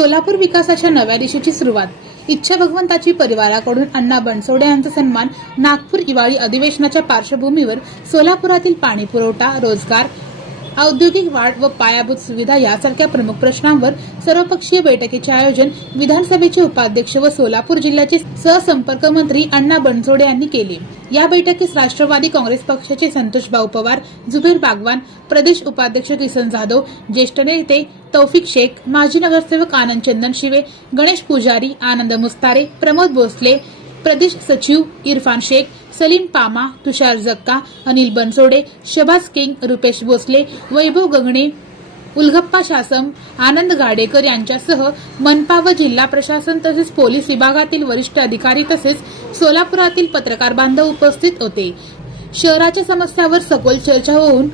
सोलापूर विकासाच्या नव्या दिशेची सुरुवात. इच्छा भगवंताची परिवाराकडून अण्णा बनसोडे यांचा सन्मान नागपूर हिवाळी अधिवेशनाच्या पार्श्वभूमीवर सोलापुरातील पाणी पुरवठा रोजगार औद्योगिक वाढ व पायाभूत सुविधा यासारख्या प्रमुख प्रश्नांवर सर्वपक्षीय बैठकीचे आयोजन विधानसभेचे उपाध्यक्ष व सोलापूर जिल्ह्याचे सहसंपर्क मंत्री अण्णा बनसोडे यांनी केले. या बैठकीस राष्ट्रवादी काँग्रेस पक्षाचे संतोष भाऊ पवार जुबेर बागवान प्रदेश उपाध्यक्ष किसन जाधव ज्येष्ठ नेते तौफिक शेख माजी नगरसेवक आनंद चंदन शिवे गणेश पुजारी आनंद मुस्तारे प्रमोद भोसले प्रदेश सचिव इरफान शेख सलीम पामा तुषार जक्का अनिल बनसोडे शबाज किंग रुपेश भोसले वैभव गगणे उलगप्पा शासम आनंद गाडेकर यांच्यासह मनपा व जिल्हा प्रशासन तसेच पोलीस विभागातील वरिष्ठ अधिकारी तसेच सोलापुरातील पत्रकार बांधव उपस्थित होते. शहराच्या समस्यावर सखोल चर्चा होऊन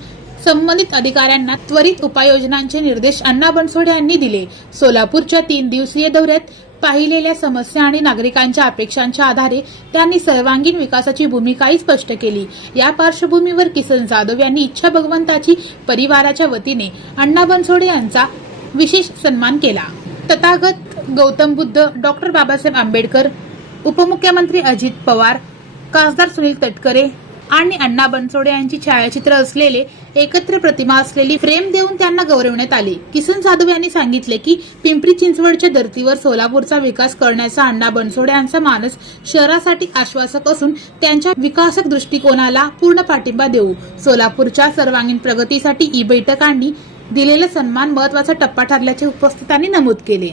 संबंधित अधिकाऱ्यांना त्वरित उपाययोजनांचे निर्देश अण्णा बनसोडे यांनी दिले. सोलापूरच्या तीन दिवसीय दौऱ्यात पाहिलेल्या समस्या आणि नागरिकांच्या अपेक्षांच्या आधारे त्यांनी सर्वांगीण विकासाची भूमिकाही स्पष्ट केली. या पार्श्वभूमीवर किसन जाधव यांनी इच्छा भगवंताची परिवाराच्या वतीने अण्णा बनसोडे यांचा विशेष सन्मान केला. तथागत गौतम बुद्ध डॉक्टर बाबासाहेब आंबेडकर उपमुख्यमंत्री अजित पवार खासदार सुनील तटकरे आणि अण्णा बनसोडे यांची छायाचित्र असलेले एकत्र प्रतिमा असलेली फ्रेम देऊन त्यांना गौरवण्यात आले. किसन जाधव यांनी सांगितले की पिंपरी चिंचवडच्या धर्तीवर सोलापूरचा विकास करण्याचा अण्णा बनसोडे यांचा मानस शहरासाठी आश्वासक असून त्यांच्या विकासक दृष्टिकोनाला पूर्ण पाठिंबा देऊ. सोलापूरच्या सर्वांगीण प्रगतीसाठी ई बैठकांनी दिलेला सन्मान महत्त्वाचा टप्पा ठरल्याचे उपस्थितांनी नमूद केले.